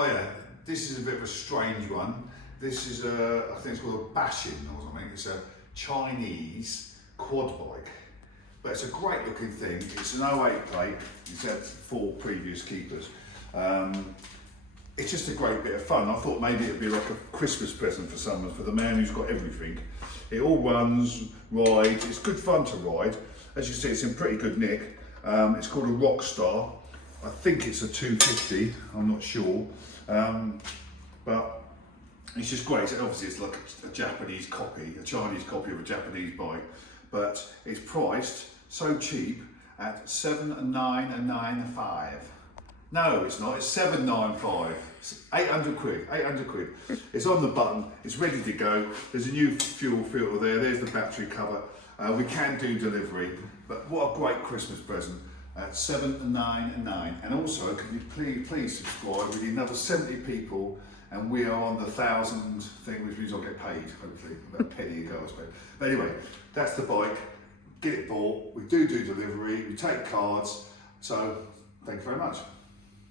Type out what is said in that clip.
Oh yeah, this is a bit of a strange one. This is I think it's called a Bashan or something. It's a Chinese quad bike. But it's a great looking thing. It's an '08 plate. It's had 4 previous keepers. It's just a great bit of fun. I thought maybe it'd be like a Christmas present for someone, for the man who's got everything. It all runs, rides. It's good fun to ride. As you see, it's in pretty good nick. It's called a Rockstar. I think it's a 250. I'm not sure, but it's just great. Obviously, it's like a Japanese copy, a Chinese copy of a Japanese bike, but it's priced so cheap at $7,995. No, it's not. It's $795. It's 800 quid. 800 quid. It's on the button. It's ready to go. There's a new fuel filter there. There's the battery cover. We can do delivery, but what a great Christmas present at $7,999. And also, can you please subscribe? We need another 70 people, and we are on the 1,000 thing, which means I'll get paid. Hopefully, about a penny a go, I suppose. But anyway, that's the bike. Get it bought. We do delivery. We take cards. So, thank you very much.